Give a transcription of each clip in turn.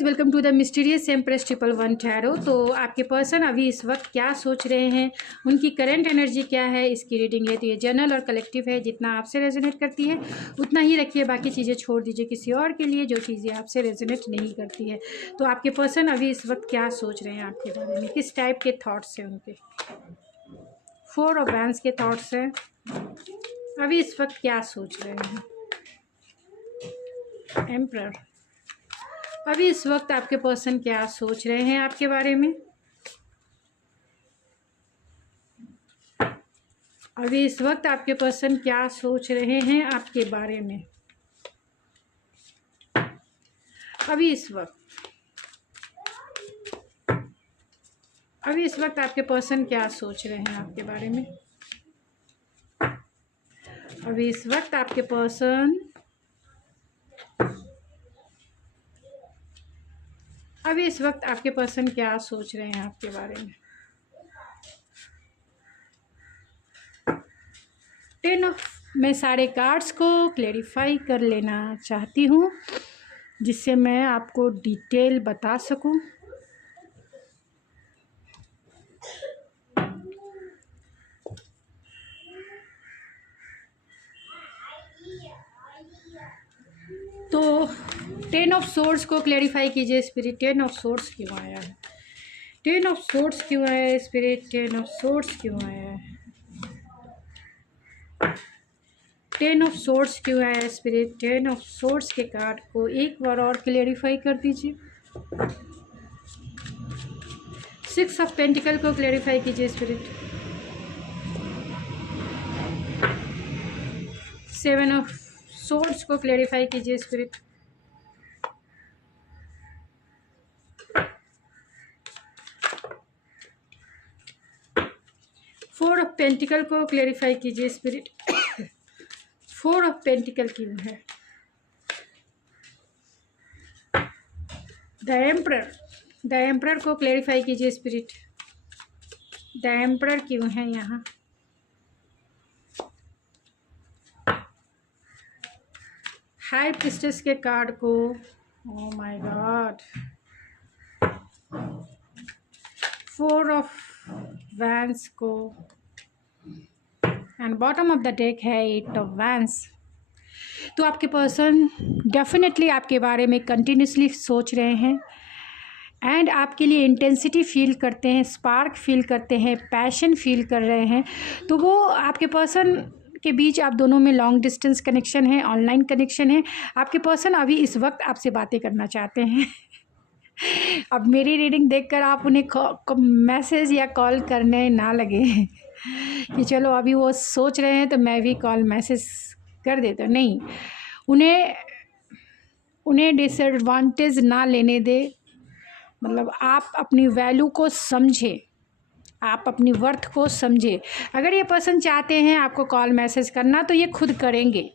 Guys, welcome to the mysterious empress 111 tarot. तो आपके person अभी इस वक्त क्या सोच रहे हैं, उनकी करंट एनर्जी क्या है, इसकी रीडिंग है। तो ये जनरल और कलेक्टिव है, जितना आपसे रेजोनेट करती है उतना ही रखिए, बाकी चीज़ें छोड़ दीजिए किसी और के लिए जो चीज़ें आपसे रेजोनेट नहीं करती है। तो आपके पर्सन अभी इस वक्त क्या सोच रहे हैं आपके बारे में, किस टाइप के थाट्स हैं उनके। 4 ऑफ वैंड्स के थाट्स हैं, अभी इस वक्त क्या सोच रहे हैं। एम्परर, अभी इस वक्त आपके पर्सन क्या सोच रहे हैं आपके बारे में। अभी इस वक्त आपके पर्सन क्या सोच रहे हैं आपके बारे में। अभी इस वक्त आपके पर्सन क्या सोच रहे हैं आपके बारे में। अभी इस वक्त आपके पर्सन क्या सोच रहे हैं आपके बारे में। 10 मैं सारे कार्ड्स को क्लेरिफाई कर लेना चाहती हूँ, जिससे मैं आपको डिटेल बता सकूँ। तो 10 ऑफ सोर्ड्स को क्लेरिफाई कीजिए स्पिरिट। 10 ऑफ सोर्ड्स क्यों आया है, 10 ऑफ सोर्ड्स क्यों आया है स्पिरिट, 10 ऑफ सोर्ड्स क्यों आया है, 10 ऑफ सोर्ड्स क्यों आया है स्पिरिट। 10 ऑफ सोर्ड्स के कार्ड को एक बार और क्लेरिफाई कर दीजिए। 6 ऑफ पेंटिकल को क्लेरिफाई कीजिए स्पिरिट। 7 ऑफ सोर्ड्स को क्लेरिफाई कीजिए स्पिरिट। 4 ऑफ पेंटिकल को क्लेरिफाई कीजिए स्पिरिट। 4 ऑफ पेंटिकल क्यों है। द एम्परर को क्लेरिफाई कीजिए स्पिरिट। द एम्परर क्यों है यहाँ। हाई प्रीस्टेस के कार्ड को, oh my God, 4 of wands को, and bottom of the deck है 8 ऑफ वैंड्स। तो आपके पर्सन डेफिनेटली आपके बारे में कंटिन्यूसली सोच रहे हैं एंड आपके लिए इंटेंसिटी फील करते हैं, स्पार्क फील करते हैं, पैशन फील कर रहे हैं। तो वो आपके पर्सन के बीच आप दोनों में लॉन्ग डिस्टेंस कनेक्शन है, ऑनलाइन कनेक्शन है। आपके पर्सन अभी इस वक्त आपसे बातें करना चाहते हैं। अब मेरी रीडिंग देखकर आप उन्हें मैसेज या कॉल करने ना लगे कि चलो अभी वो सोच रहे हैं तो मैं भी कॉल मैसेज कर देता हूँ। नहीं, उन्हें डिसएडवांटेज ना लेने दे। मतलब आप अपनी वैल्यू को समझे, आप अपनी वर्थ को समझे। अगर ये पर्सन चाहते हैं आपको कॉल मैसेज करना तो ये खुद करेंगे,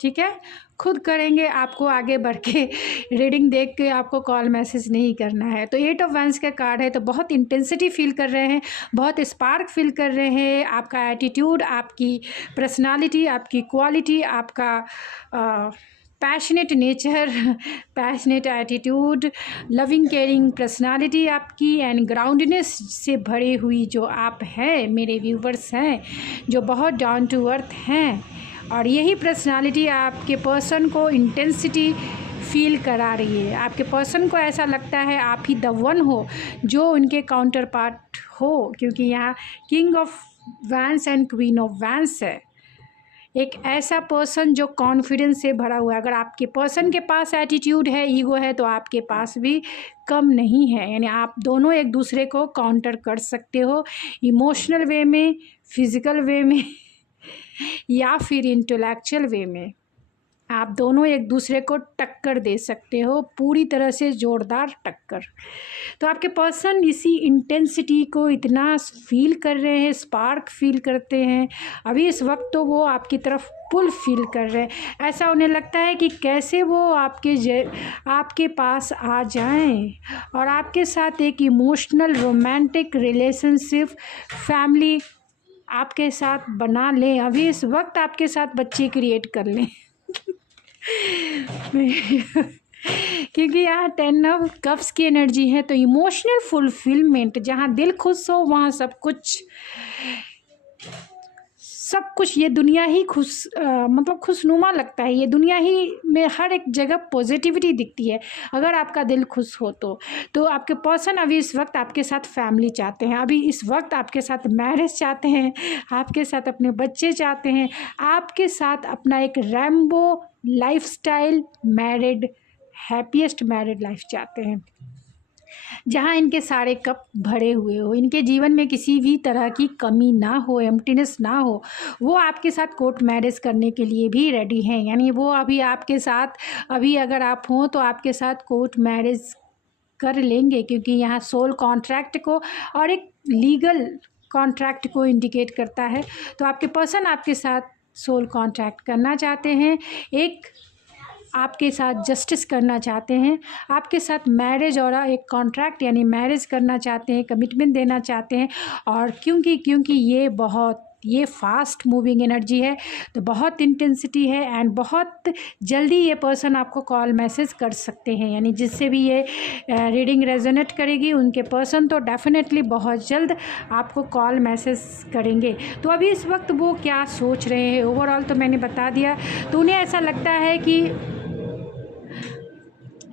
ठीक है, खुद करेंगे। आपको आगे बढ़ के रीडिंग देख के आपको कॉल मैसेज नहीं करना है। तो 8 ऑफ वैंड्स का कार्ड है, तो बहुत इंटेंसिटी फील कर रहे हैं, बहुत स्पार्क फील कर रहे हैं। आपका एटीट्यूड, आपकी पर्सनालिटी, आपकी क्वालिटी, आपका passionate nature, passionate attitude, loving caring personality आपकी एंड ग्राउंडनेस से भरी हुई जो आप हैं, मेरे व्यूवर्स हैं जो बहुत डाउन टू अर्थ हैं। और यही पर्सनालिटी आपके पर्सन को इंटेंसिटी फील करा रही है। आपके पर्सन को ऐसा लगता है आप ही द वन हो जो उनके काउंटर पार्ट हो, क्योंकि यहाँ king of wands and queen of wands है। एक ऐसा पर्सन जो कॉन्फिडेंस से भरा हुआ है। अगर आपके पर्सन के पास एटीट्यूड है, ईगो है, तो आपके पास भी कम नहीं है। यानी आप दोनों एक दूसरे को काउंटर कर सकते हो, इमोशनल वे में, फिजिकल वे में या फिर इंटेलेक्चुअल वे में। आप दोनों एक दूसरे को टक्कर दे सकते हो, पूरी तरह से ज़ोरदार टक्कर। तो आपके पर्सन इसी इंटेंसिटी को इतना फील कर रहे हैं, स्पार्क फील करते हैं अभी इस वक्त। तो वो आपकी तरफ पुल फील कर रहे हैं। ऐसा उन्हें लगता है कि कैसे वो आपके पास आ जाएं और आपके साथ एक इमोशनल रोमांटिक रिलेशनशिप, फैमिली आपके साथ बना लें। अभी इस वक्त आपके साथ बच्चे क्रिएट कर लें। क्योंकि यहाँ 10 ऑफ कप्स की एनर्जी है। तो इमोशनल फुलफिलमेंट, जहाँ दिल खुश हो वहाँ सब कुछ ये दुनिया ही मतलब खुशनुमा लगता है। ये दुनिया ही में हर एक जगह पॉजिटिविटी दिखती है अगर आपका दिल खुश हो तो आपके पर्सन अभी इस वक्त आपके साथ फैमिली चाहते हैं, अभी इस वक्त आपके साथ मैरिज चाहते हैं, आपके साथ अपने बच्चे चाहते हैं, आपके साथ अपना एक Rambo lifestyle married happiest married life चाहते हैं, जहाँ इनके सारे कप भरे हुए हो, इनके जीवन में किसी भी तरह की कमी ना हो, एम्प्टीनेस ना हो। वो आपके साथ कोर्ट मैरिज करने के लिए भी रेडी हैं, यानी वो अभी आपके साथ, अभी अगर आप हों तो आपके साथ कोर्ट मैरिज कर लेंगे, क्योंकि यहाँ सोल कॉन्ट्रैक्ट को और एक लीगल कॉन्ट्रैक्ट को इंडिकेट करता है। तो आपके पर्सन आपके साथ सोल कॉन्ट्रैक्ट करना चाहते हैं, एक आपके साथ जस्टिस करना चाहते हैं, आपके साथ मैरिज और एक कॉन्ट्रैक्ट यानी मैरिज करना चाहते हैं, कमिटमेंट देना चाहते हैं। और क्योंकि ये फास्ट मूविंग एनर्जी है, तो बहुत इंटेंसिटी है एंड बहुत जल्दी ये पर्सन आपको कॉल मैसेज कर सकते हैं, यानी जिससे भी ये रीडिंग रेजोनेट करेगी उनके पर्सन तो डेफिनेटली बहुत जल्द आपको कॉल मैसेज करेंगे। तो अभी इस वक्त वो क्या सोच रहे हैं ओवरऑल तो मैंने बता दिया। तो उन्हें ऐसा लगता है कि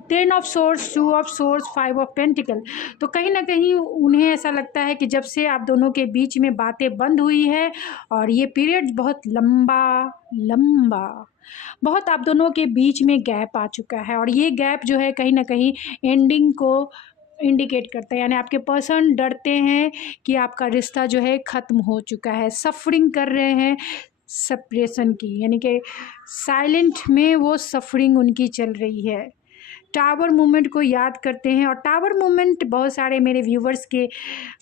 10 of source, 2 of source, 5 of pentacle, तो कहीं ना कहीं उन्हें ऐसा लगता है कि जब से आप दोनों के बीच में बातें बंद हुई है और ये पीरियड बहुत लंबा बहुत आप दोनों के बीच में गैप आ चुका है, और ये गैप जो है कहीं ना कहीं एंडिंग को इंडिकेट करता है, यानी आपके पर्सन डरते हैं कि आपका रिश्ता जो है ख़त्म हो चुका है, सफरिंग कर रहे हैं सेपरेशन की, यानी कि साइलेंट में वो सफरिंग उनकी चल रही है। टावर मूवमेंट को याद करते हैं, और टावर मूवमेंट बहुत सारे मेरे व्यूवर्स के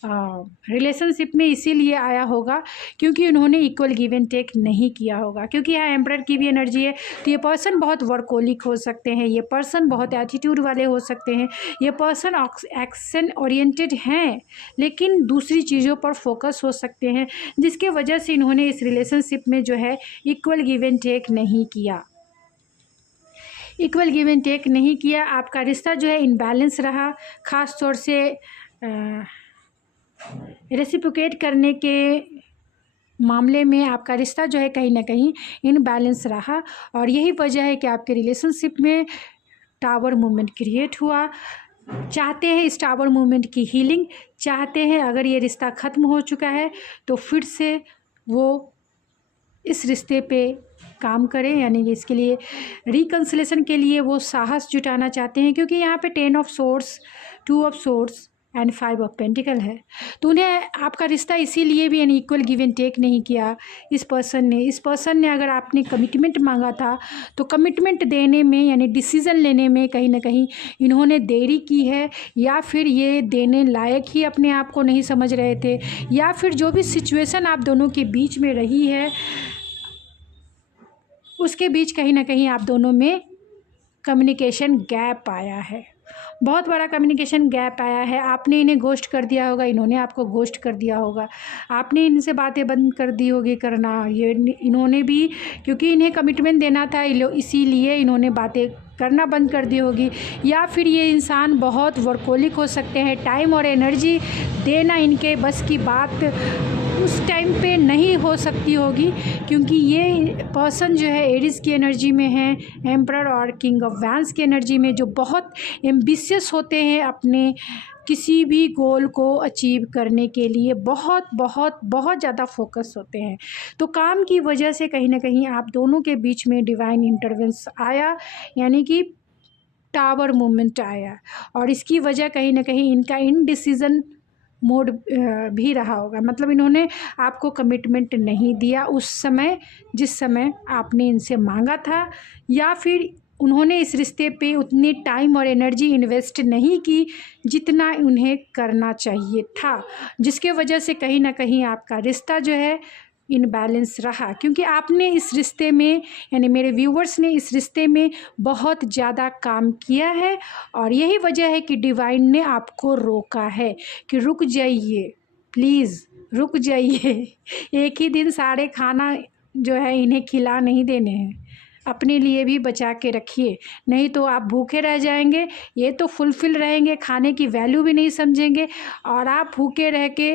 रिलेशनशिप में इसीलिए आया होगा क्योंकि उन्होंने इक्वल गिव एंड टेक नहीं किया होगा, क्योंकि यहाँ एम्परर की भी एनर्जी है। तो ये पर्सन बहुत वर्कोलिक हो सकते हैं, ये पर्सन बहुत एटीट्यूड वाले हो सकते हैं, ये पर्सन एक्शन ओरिएंटेड हैं लेकिन दूसरी चीज़ों पर फोकस हो सकते हैं, जिसके वजह से इन्होंने इस रिलेशनशिप में जो है इक्वल गिव एंड टेक नहीं किया। इक्वल गिव एंड टेक नहीं किया, आपका रिश्ता जो है इनबैलेंस रहा, ख़ास तौर से रेसिप्रोकेट करने के मामले में आपका रिश्ता जो है कहीं ना कहीं इनबैलेंस रहा, और यही वजह है कि आपके रिलेशनशिप में टावर मूवमेंट क्रिएट हुआ। चाहते हैं इस टावर मूवमेंट की हीलिंग, चाहते हैं अगर ये रिश्ता ख़त्म हो चुका है तो फिर से वो इस रिश्ते पे काम करें, यानी कि इसके लिए रिकन्सिलेशन के लिए वो साहस जुटाना चाहते हैं, क्योंकि यहाँ पे 10 of source, 2 of source and 5 of pentacle है। तो उन्हें आपका रिश्ता इसीलिए भी यानी इक्वल गिव एंड टेक नहीं किया इस पर्सन ने अगर आपने कमिटमेंट मांगा था तो कमिटमेंट देने में यानी डिसीज़न लेने में कहीं ना कहीं इन्होंने देरी की है, या फिर ये देने लायक ही अपने आप को नहीं समझ रहे थे, या फिर जो भी सिचुएशन आप दोनों के बीच में रही है उसके बीच कहीं ना कहीं आप दोनों में कम्युनिकेशन गैप आया है, बहुत बड़ा कम्युनिकेशन गैप आया है। आपने इन्हें घोस्ट कर दिया होगा, इन्होंने आपको घोस्ट कर दिया होगा, आपने इनसे बातें बंद कर दी होगी करना, ये इन्होंने भी क्योंकि इन्हें कमिटमेंट देना था इसीलिए इन्होंने बातें करना बंद कर दी होगी, या फिर ये इंसान बहुत वर्कोलिक हो सकते हैं, टाइम और एनर्जी देना इनके बस की बात उस टाइम पे नहीं हो सकती होगी, क्योंकि ये पर्सन जो है एरिस की एनर्जी में है, एम्परर और किंग ऑफ वैंस की एनर्जी में, जो बहुत एम्बिशियस होते हैं अपने किसी भी गोल को अचीव करने के लिए, बहुत बहुत बहुत ज़्यादा फोकस होते हैं। तो काम की वजह से कहीं ना कहीं आप दोनों के बीच में डिवाइन इंटरवेंस आया, यानी कि टावर मूवमेंट आया, और इसकी वजह कहीं ना कहीं इनका इनडिसीजन मोड भी रहा होगा, मतलब इन्होंने आपको कमिटमेंट नहीं दिया उस समय जिस समय आपने इनसे मांगा था, या फिर उन्होंने इस रिश्ते पे उतनी टाइम और एनर्जी इन्वेस्ट नहीं की जितना उन्हें करना चाहिए था, जिसके वजह से कहीं ना कहीं आपका रिश्ता जो है इनबैलेंस रहा, क्योंकि आपने इस रिश्ते में यानी मेरे व्यूवर्स ने इस रिश्ते में बहुत ज़्यादा काम किया है, और यही वजह है कि डिवाइन ने आपको रोका है कि रुक जाइए, प्लीज़ रुक जाइए, एक ही दिन सारे खाना जो है इन्हें खिला नहीं देने हैं, अपने लिए भी बचा के रखिए, नहीं तो आप भूखे रह जाएंगे। ये तो फुलफ़िल रहेंगे, खाने की वैल्यू भी नहीं समझेंगे, और आप भूखे रह के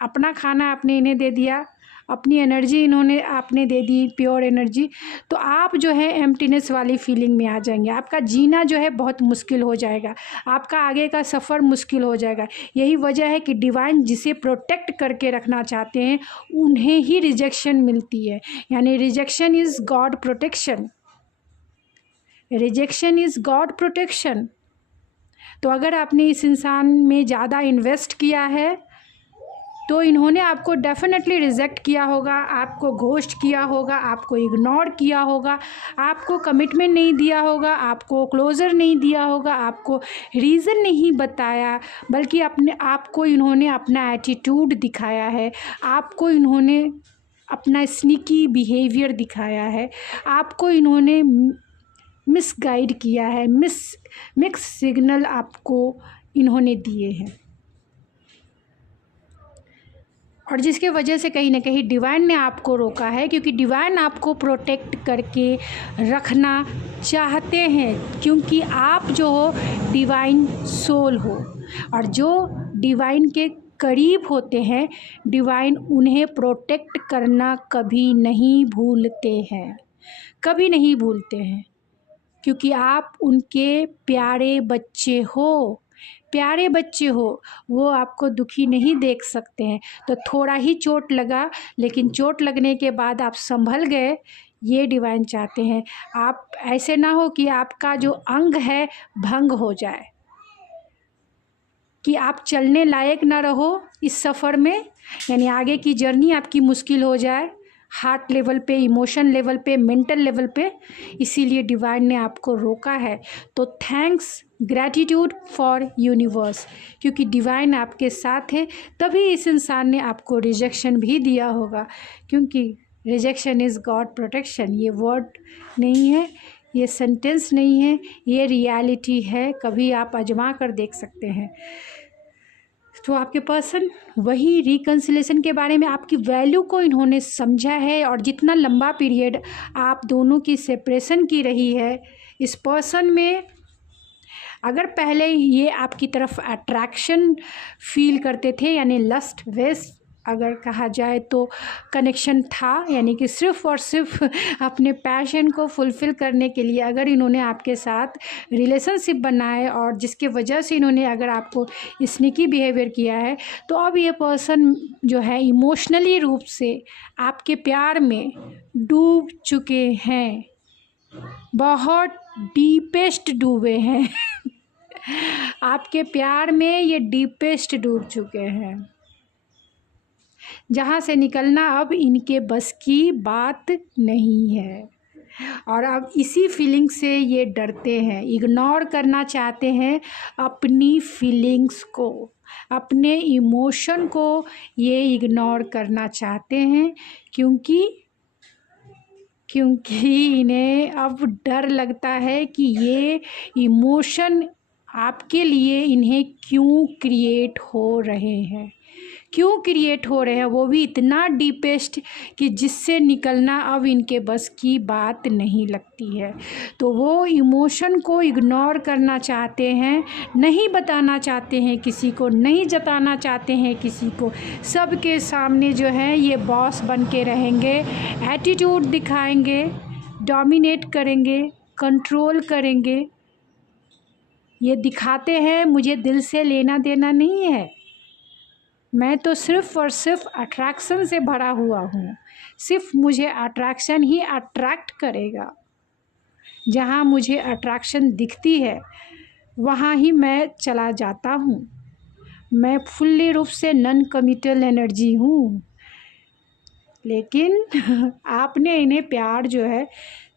अपना खाना आपने इन्हें दे दिया, अपनी एनर्जी इन्होंने आपने दे दी, प्योर एनर्जी, तो आप जो है एम्प्टीनेस वाली फीलिंग में आ जाएंगे। आपका जीना जो है बहुत मुश्किल हो जाएगा, आपका आगे का सफ़र मुश्किल हो जाएगा। यही वजह है कि डिवाइन जिसे प्रोटेक्ट करके रखना चाहते हैं उन्हें ही रिजेक्शन मिलती है। यानी rejection is God protection, rejection is God protection. तो अगर आपने इस इंसान में ज़्यादा इन्वेस्ट किया है तो इन्होंने आपको डेफिनेटली रिजेक्ट किया होगा, आपको घोस्ट किया होगा, आपको इग्नोर किया होगा, आपको कमिटमेंट नहीं दिया होगा, आपको क्लोज़र नहीं दिया होगा, आपको रीज़न नहीं बताया, बल्कि अपने आपको इन्होंने अपना एटीट्यूड दिखाया है, आपको इन्होंने अपना स्नीकी बिहेवियर दिखाया है, आपको इन्होंने मिसगाइड किया है, मिक्स सिग्नल आपको इन्होंने दिए हैं, और जिसके वजह से कहीं ना कहीं डिवाइन ने आपको रोका है, क्योंकि डिवाइन आपको प्रोटेक्ट करके रखना चाहते हैं, क्योंकि आप जो हो डिवाइन सोल हो, और जो डिवाइन के करीब होते हैं डिवाइन उन्हें प्रोटेक्ट करना कभी नहीं भूलते हैं, कभी नहीं भूलते हैं, क्योंकि आप उनके प्यारे बच्चे हो, प्यारे बच्चे हो। वो आपको दुखी नहीं देख सकते हैं। तो थोड़ा ही चोट लगा, लेकिन चोट लगने के बाद आप संभल गए, ये डिवाइन चाहते हैं। आप ऐसे ना हो कि आपका जो अंग है भंग हो जाए, कि आप चलने लायक ना रहो इस सफ़र में, यानी आगे की जर्नी आपकी मुश्किल हो जाए, हार्ट लेवल पे, इमोशन लेवल पे, मेंटल लेवल पे। इसीलिए डिवाइन ने आपको रोका है। तो थैंक्स, ग्रैटिट्यूड फॉर यूनिवर्स, क्योंकि डिवाइन आपके साथ है, तभी इस इंसान ने आपको रिजेक्शन भी दिया होगा, क्योंकि रिजेक्शन इज़ गॉड प्रोटेक्शन। ये वर्ड नहीं है, ये सेंटेंस नहीं है, ये रियलिटी है। कभी आप आजमा कर देख सकते हैं। तो आपके पर्सन वही रिकन्सिलेशन के बारे में, आपकी वैल्यू को इन्होंने समझा है, और जितना लंबा पीरियड आप दोनों की सेपरेशन की रही है, इस पर्सन में अगर पहले ये आपकी तरफ अट्रैक्शन फील करते थे, यानी लस्ट वेस्ट अगर कहा जाए तो कनेक्शन था, यानी कि सिर्फ़ और सिर्फ अपने पैशन को फुलफ़िल करने के लिए अगर इन्होंने आपके साथ रिलेशनशिप बनाए, और जिसके वजह से इन्होंने अगर आपको स्नीकी बिहेवियर किया है, तो अब ये पर्सन जो है इमोशनली रूप से आपके प्यार में डूब चुके हैं, बहुत डीपेस्ट डूबे हैं आपके प्यार में ये डीपेस्ट डूब चुके हैं, जहाँ से निकलना अब इनके बस की बात नहीं है। और अब इसी फीलिंग से ये डरते हैं, इग्नोर करना चाहते हैं अपनी फीलिंग्स को, अपने इमोशन को ये इग्नोर करना चाहते हैं, क्योंकि इन्हें अब डर लगता है कि ये इमोशन आपके लिए इन्हें क्यों क्रिएट हो रहे हैं, वो भी इतना डीपेस्ट कि जिससे निकलना अब इनके बस की बात नहीं लगती है। तो वो इमोशन को इग्नोर करना चाहते हैं, नहीं बताना चाहते हैं किसी को, नहीं जताना चाहते हैं किसी को, सबके सामने जो है ये बॉस बन के रहेंगे, एटीट्यूड दिखाएंगे, डोमिनेट करेंगे, कंट्रोल करेंगे। ये दिखाते हैं मुझे दिल से लेना देना नहीं है, मैं तो सिर्फ़ और सिर्फ अट्रैक्शन से भरा हुआ हूँ, सिर्फ मुझे अट्रैक्शन ही अट्रैक्ट करेगा, जहाँ मुझे अट्रैक्शन दिखती है वहाँ ही मैं चला जाता हूँ, मैं फुल्ली रूप से नॉन कमिटल एनर्जी हूँ। लेकिन आपने इन्हें प्यार जो है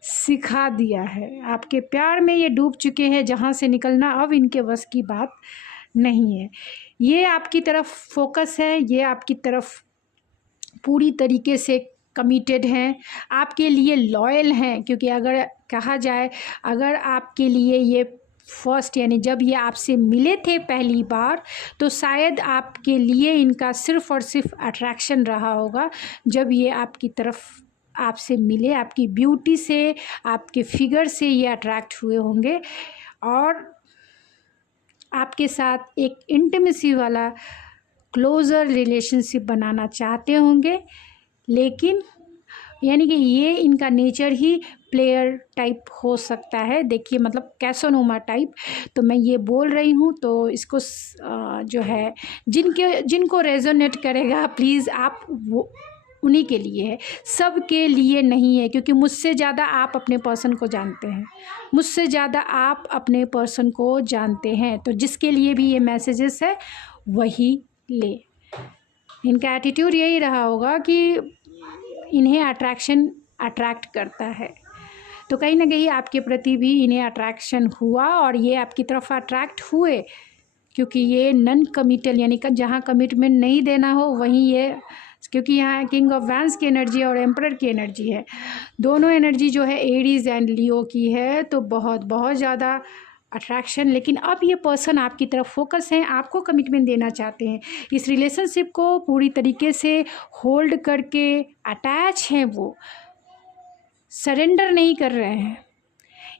सिखा दिया है, आपके प्यार में ये डूब चुके हैं, जहाँ से निकलना अब इनके बस की बात नहीं है। ये आपकी तरफ फोकस है, ये आपकी तरफ पूरी तरीके से कमिटेड हैं, आपके लिए लॉयल हैं, क्योंकि अगर कहा जाए अगर आपके लिए ये फर्स्ट, यानी जब ये आपसे मिले थे पहली बार, तो शायद आपके लिए इनका सिर्फ़ और सिर्फ अट्रैक्शन रहा होगा। जब ये आपकी तरफ आपसे मिले, आपकी ब्यूटी से, आपके फिगर से ये अट्रैक्ट हुए होंगे और आपके साथ एक इंटीमेसी वाला क्लोज़र रिलेशनशिप बनाना चाहते होंगे। लेकिन यानी कि ये इनका नेचर ही प्लेयर टाइप हो सकता है। देखिए मतलब कैसोनोमा टाइप। तो मैं ये बोल रही हूँ, तो इसको जो है जिनको रेजोनेट करेगा प्लीज़ आप वो उन्हीं के लिए है, सबके लिए नहीं है। क्योंकि मुझसे ज़्यादा आप अपने पर्सन को जानते हैं, मुझसे ज़्यादा आप अपने पर्सन को जानते हैं। तो जिसके लिए भी ये मैसेजेस है वही ले। इनका एटीट्यूड यही रहा होगा कि इन्हें अट्रैक्ट करता है। तो कहीं ना कहीं आपके प्रति भी इन्हें अट्रैक्शन हुआ और ये आपकी तरफ अट्रैक्ट हुए, क्योंकि ये नॉन कमिटल यानी कि जहाँ कमिटमेंट नहीं देना हो वहीं ये, क्योंकि यहाँ किंग ऑफ वैंस की एनर्जी और एम्परर की एनर्जी है। दोनों एनर्जी जो है एरीज एंड लियो की है, तो बहुत बहुत ज़्यादा अट्रैक्शन। लेकिन अब ये पर्सन आपकी तरफ फोकस है, आपको कमिटमेंट देना चाहते हैं, इस रिलेशनशिप को पूरी तरीके से होल्ड करके अटैच हैं, वो सरेंडर नहीं कर रहे हैं।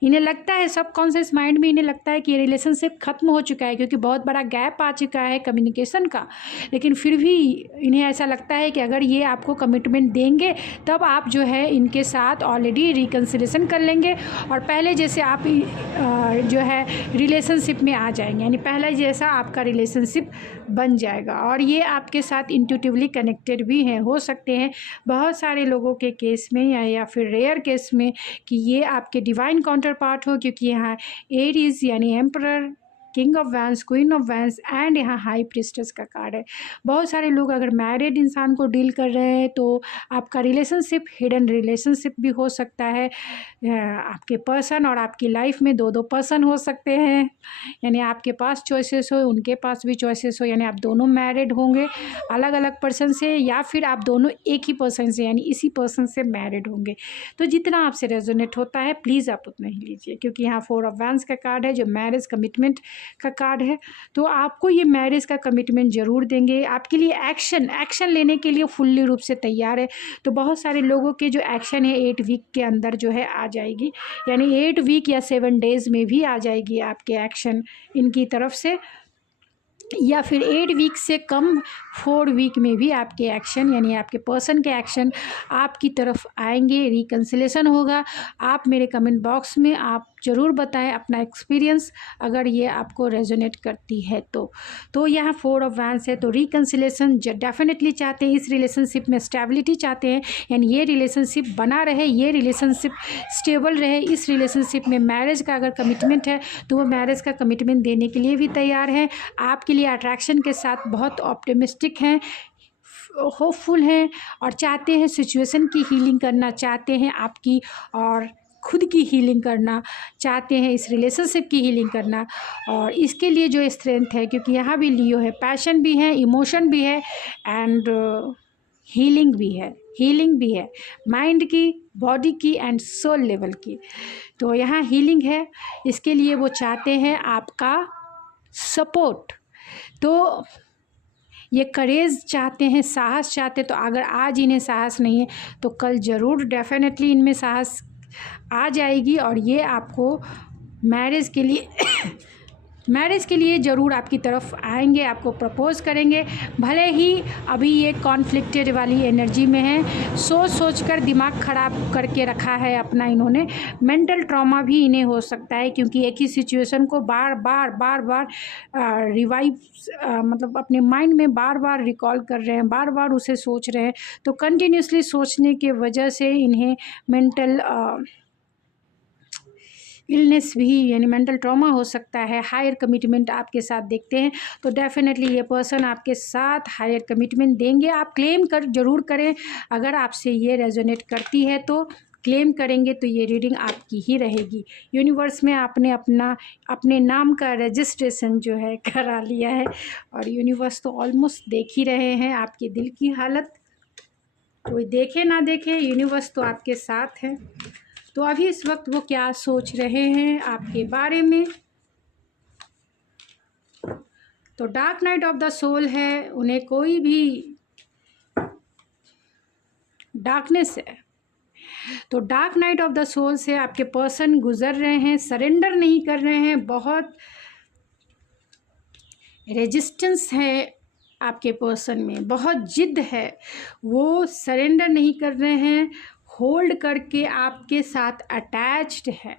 इन्हें लगता है, सबकॉन्शियस माइंड में इन्हें लगता है कि ये रिलेशनशिप ख़त्म हो चुका है, क्योंकि बहुत बड़ा गैप आ चुका है कम्युनिकेशन का। लेकिन फिर भी इन्हें ऐसा लगता है कि अगर ये आपको कमिटमेंट देंगे तब आप जो है इनके साथ ऑलरेडी रिकन्सिलेशन कर लेंगे और पहले जैसे आप जो है रिलेशनशिप में आ जाएंगे, यानी पहले जैसा आपका रिलेशनशिप बन जाएगा। और ये आपके साथ इंट्यूटिवली कनेक्टेड भी हैं, हो सकते हैं बहुत सारे लोगों के केस में या फिर रेयर केस में कि ये आपके डिवाइन काउंटर पार्ट हो, क्योंकि यहाँ एरीज यानी emperor, king of vents, queen of vents and यहाँ हाई प्रिस्टेस का कार्ड है। बहुत सारे लोग अगर मैरिड इंसान को डील कर रहे हैं तो आपका रिलेशनशिप हिडन रिलेशनशिप भी हो सकता है। आपके पर्सन और आपकी लाइफ में दो पर्सन हो सकते हैं, यानी आपके पास चॉइसेस हो, उनके पास भी चॉइसेस हो, यानी आप दोनों मैरिड होंगे अलग अलग पर्सन से, या फिर आप दोनों एक ही पर्सन से यानी इसी पर्सन से मैरिड होंगे। तो जितना आपसे रेजोनेट होता है प्लीज़ आप उतना ही लीजिए, क्योंकि यहाँ 4 ऑफ वैंस का कार्ड है जो मैरिज कमिटमेंट का कार्ड है। तो आपको ये मैरिज का कमिटमेंट ज़रूर देंगे, आपके लिए एक्शन लेने के लिए फुल्ली रूप से तैयार है। तो बहुत सारे लोगों के जो एक्शन है 8 वीक के अंदर जो है आ जाएगी, यानी 8 वीक या 7 डेज़ में भी आ जाएगी आपके एक्शन इनकी तरफ से, या फिर 8 वीक से कम 4 वीक में भी आपके एक्शन यानी आपके पर्सन के एक्शन आपकी तरफ आएंगे, रिकन्सिलेशन होगा। आप मेरे कमेंट बॉक्स में आप ज़रूर बताएं अपना एक्सपीरियंस, अगर ये आपको रेजोनेट करती है तो यहाँ 4 ऑफ वैंस है, तो रिकन्सिलेशन डेफिनेटली चाहते हैं, इस रिलेशनशिप में स्टेबिलिटी चाहते हैं, यानी ये रिलेशनशिप बना रहे, ये रिलेशनशिप स्टेबल रहे। इस रिलेशनशिप में मैरिज का अगर कमिटमेंट है तो वो मैरिज का कमिटमेंट देने के लिए भी तैयार हैं, आपके लिए अट्रैक्शन के साथ बहुत ऑप्टिमिस्टिक हैं, होपफुल हैं और चाहते हैं सिचुएशन की हीलिंग करना चाहते हैं आपकी, और खुद की हीलिंग करना चाहते हैं, इस रिलेशनशिप की हीलिंग करना। और इसके लिए जो स्ट्रेंथ है, क्योंकि यहाँ भी लियो है, पैशन भी है, इमोशन भी है एंड हीलिंग भी है माइंड की, बॉडी की एंड सोल लेवल की। तो यहाँ हीलिंग है, इसके लिए वो चाहते हैं आपका सपोर्ट। तो ये करेज चाहते हैं, साहस चाहते हैं। तो अगर आज इन्हें साहस नहीं है तो कल ज़रूर डेफिनेटली इनमें साहस आ जाएगी और ये आपको मैरिज के लिए ज़रूर आपकी तरफ आएंगे, आपको प्रपोज़ करेंगे। भले ही अभी ये कॉन्फ्लिक्टेड वाली एनर्जी में है, सोच कर दिमाग ख़राब करके रखा है अपना इन्होंने, मेंटल ट्रॉमा भी इन्हें हो सकता है, क्योंकि एक ही सिचुएशन को बार बार रिवाइव मतलब अपने माइंड में बार बार रिकॉल कर रहे हैं, बार बार उसे सोच रहे हैं। तो कंटिन्यूसली सोचने के वजह से इन्हें मेंटल इलनेस भी यानी मेंटल ट्रॉमा हो सकता है। हायर कमिटमेंट आपके साथ देखते हैं तो डेफिनेटली ये पर्सन आपके साथ हायर कमिटमेंट देंगे। आप क्लेम कर ज़रूर करें, अगर आपसे ये रेजोनेट करती है तो क्लेम करेंगे तो ये रीडिंग आपकी ही रहेगी। यूनिवर्स में आपने अपने नाम का रजिस्ट्रेशन जो है करा लिया है और यूनिवर्स तो ऑलमोस्ट देख ही रहे हैं आपके दिल की हालत। कोई देखे ना देखे, यूनिवर्स तो आपके साथ है। तो अभी इस वक्त वो क्या सोच रहे हैं आपके बारे में। तो dark night of the soul है, उन्हें कोई भी डार्कनेस है, तो dark night of the soul से आपके पर्सन गुजर रहे हैं, सरेंडर नहीं कर रहे हैं, बहुत रेजिस्टेंस है आपके पर्सन में, बहुत जिद है, वो सरेंडर नहीं कर रहे हैं, होल्ड करके आपके साथ अटैच्ड है।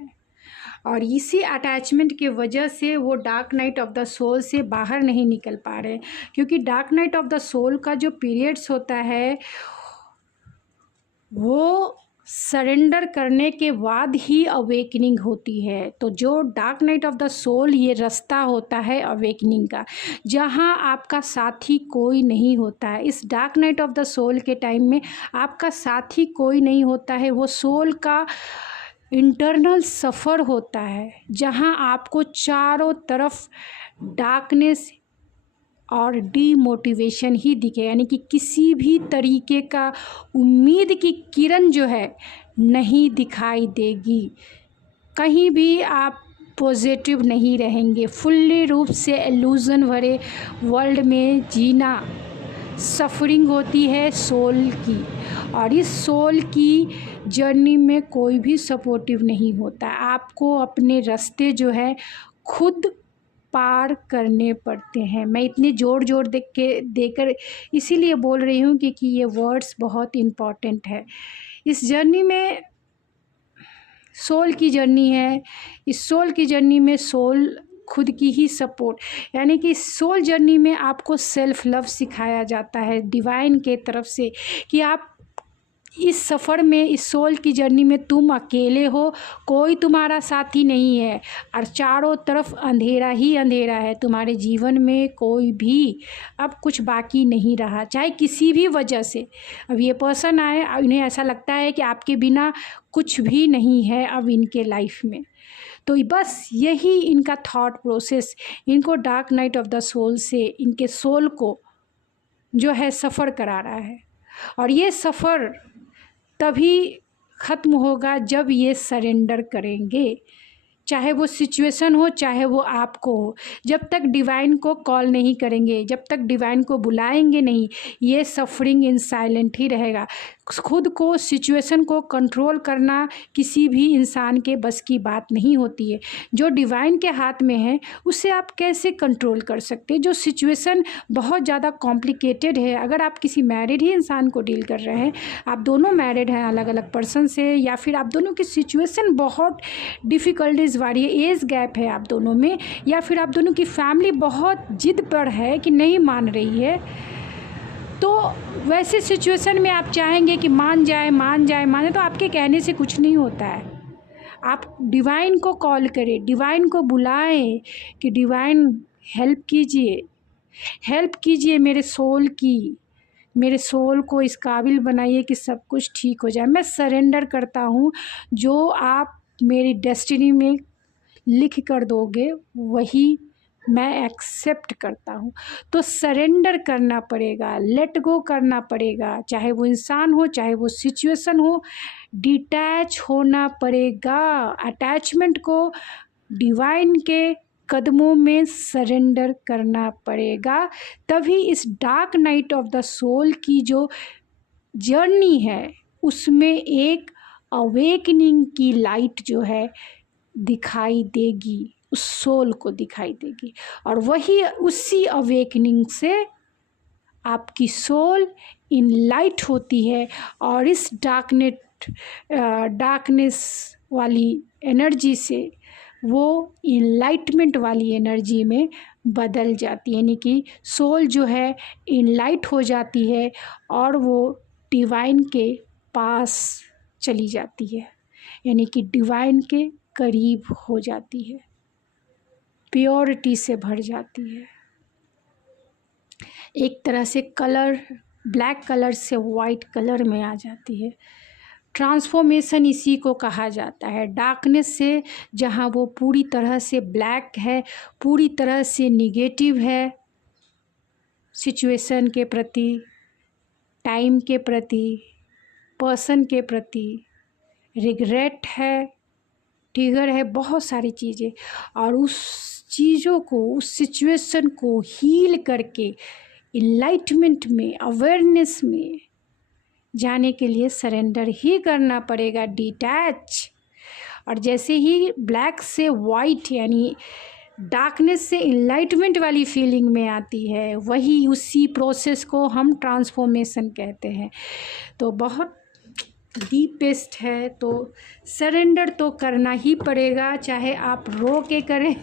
और इसी अटैचमेंट की वजह से वो dark night of the soul से बाहर नहीं निकल पा रहे, क्योंकि dark night of the soul का जो पीरियड्स होता है वो सरेंडर करने के बाद ही अवेकनिंग होती है। तो जो dark night of the soul ये रास्ता होता है अवेकनिंग का, जहाँ आपका साथी कोई नहीं होता है। इस dark night of the soul के टाइम में आपका साथी कोई नहीं होता है, वो सोल का इंटरनल सफ़र होता है, जहाँ आपको चारों तरफ डार्कनेस और डीमोटिवेशन ही दिखे, यानी कि किसी भी तरीके का उम्मीद की किरण जो है नहीं दिखाई देगी। कहीं भी आप पॉजिटिव नहीं रहेंगे। फुल्ली रूप से इल्यूज़न भरे वर्ल्ड में जीना सफरिंग होती है सोल की, और इस सोल की जर्नी में कोई भी सपोर्टिव नहीं होता। आपको अपने रास्ते जो है खुद पार करने पड़ते हैं। मैं इतने जोर देकर इसीलिए बोल रही हूँ क्योंकि ये वर्ड्स बहुत इम्पॉर्टेंट है। इस जर्नी में सोल की जर्नी है, इस सोल की जर्नी में सोल खुद की ही सपोर्ट, यानी कि सोल जर्नी में आपको सेल्फ लव सिखाया जाता है डिवाइन के तरफ से, कि आप इस सफ़र में, इस सोल की जर्नी में तुम अकेले हो, कोई तुम्हारा साथी नहीं है, और चारों तरफ अंधेरा ही अंधेरा है। तुम्हारे जीवन में कोई भी अब कुछ बाकी नहीं रहा, चाहे किसी भी वजह से। अब ये पर्सन आए, इन्हें ऐसा लगता है कि आपके बिना कुछ भी नहीं है अब इनके लाइफ में। तो बस यही इनका थॉट प्रोसेस इनको dark night of the soul से इनके सोल को जो है सफ़र करा रहा है। और ये सफ़र तभी ख़त्म होगा जब ये सरेंडर करेंगे, चाहे वो सिचुएशन हो, चाहे वो आपको हो। जब तक डिवाइन को कॉल नहीं करेंगे, जब तक डिवाइन को बुलाएंगे नहीं, ये सफरिंग इन साइलेंट ही रहेगा। खुद को, सिचुएशन को कंट्रोल करना किसी भी इंसान के बस की बात नहीं होती है। जो डिवाइन के हाथ में है उसे आप कैसे कंट्रोल कर सकते हैं। जो सिचुएशन बहुत ज़्यादा कॉम्प्लिकेटेड है, अगर आप किसी मैरिड ही इंसान को डील कर रहे हैं, आप दोनों मैरिड हैं अलग अलग पर्सन से, या फिर आप दोनों की सिचुएशन बहुत डिफ़िकल्टीज वाली है, एज गैप है आप दोनों में, या फिर आप दोनों की फैमिली बहुत जिद पर है कि नहीं मान रही है, तो वैसे सिचुएशन में आप चाहेंगे कि मान जाए, तो आपके कहने से कुछ नहीं होता है। आप डिवाइन को कॉल करें, डिवाइन को बुलाएं कि डिवाइन हेल्प कीजिए मेरे सोल की, मेरे सोल को इस काबिल बनाइए कि सब कुछ ठीक हो जाए। मैं सरेंडर करता हूँ, जो आप मेरी डेस्टिनी में लिख कर दोगे वही मैं एक्सेप्ट करता हूँ। तो सरेंडर करना पड़ेगा, लेट गो करना पड़ेगा, चाहे वो इंसान हो, चाहे वो सिचुएशन हो, डिटैच होना पड़ेगा। अटैचमेंट को डिवाइन के कदमों में सरेंडर करना पड़ेगा, तभी इस dark night of the soul की जो जर्नी है उसमें एक अवेकनिंग की लाइट जो है दिखाई देगी, उस सोल को दिखाई देगी। और वही उसी अवेकनिंग से आपकी सोल इन लाइट होती है, और इस डार्कनेस वाली एनर्जी से वो इनलाइटमेंट वाली एनर्जी में बदल जाती है, यानी कि सोल जो है इनलाइट हो जाती है और वो डिवाइन के पास चली जाती है, यानी कि डिवाइन के करीब हो जाती है, प्योरिटी से भर जाती है। एक तरह से कलर, ब्लैक कलर से वाइट कलर में आ जाती है। ट्रांसफॉर्मेशन इसी को कहा जाता है। डार्कनेस से, जहाँ वो पूरी तरह से ब्लैक है, पूरी तरह से निगेटिव है, सिचुएशन के प्रति, टाइम के प्रति, पर्सन के प्रति, रिग्रेट है, ट्रिगर है, बहुत सारी चीज़ें, और उस चीज़ों को, उस सिचुएशन को हील करके इनलाइटमेंट में, अवेयरनेस में जाने के लिए सरेंडर ही करना पड़ेगा, डिटैच। और जैसे ही ब्लैक से वाइट यानी डार्कनेस से इनलाइटमेंट वाली फीलिंग में आती है, वही उसी प्रोसेस को हम ट्रांसफॉर्मेशन कहते हैं। तो बहुत डीपेस्ट है, तो सरेंडर तो करना ही पड़ेगा, चाहे आप रो के करें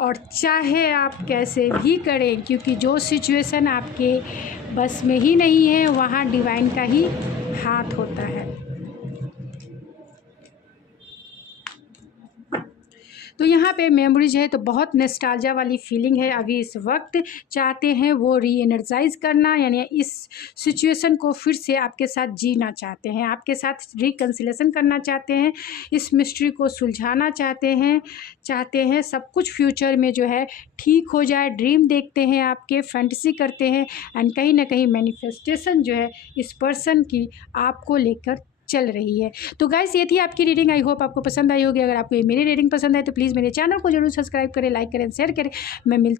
और चाहे आप कैसे भी करें, क्योंकि जो सिचुएशन आपके बस में ही नहीं है वहाँ डिवाइन का ही हाथ होता है। तो यहाँ पे मेमोरीज है, तो बहुत नॉस्टैल्जिया वाली फीलिंग है अभी इस वक्त। चाहते हैं वो री एनर्जाइज करना, यानी इस सिचुएशन को फिर से आपके साथ जीना चाहते हैं, आपके साथ रिकन्सिलेशन करना चाहते हैं, इस मिस्ट्री को सुलझाना चाहते हैं सब कुछ फ्यूचर में जो है ठीक हो जाए। ड्रीम देखते हैं आपके, फैंटेसी करते हैं, एंड कहीं ना कहीं मैनिफेस्टेशन जो है इस पर्सन की आपको लेकर चल रही है। तो गाइस ये थी आपकी रीडिंग, आई होप आपको पसंद आई होगी। अगर आपको ये मेरी रीडिंग पसंद है तो प्लीज़ मेरे चैनल को जरूर सब्सक्राइब करें, लाइक करें, शेयर करें। मैं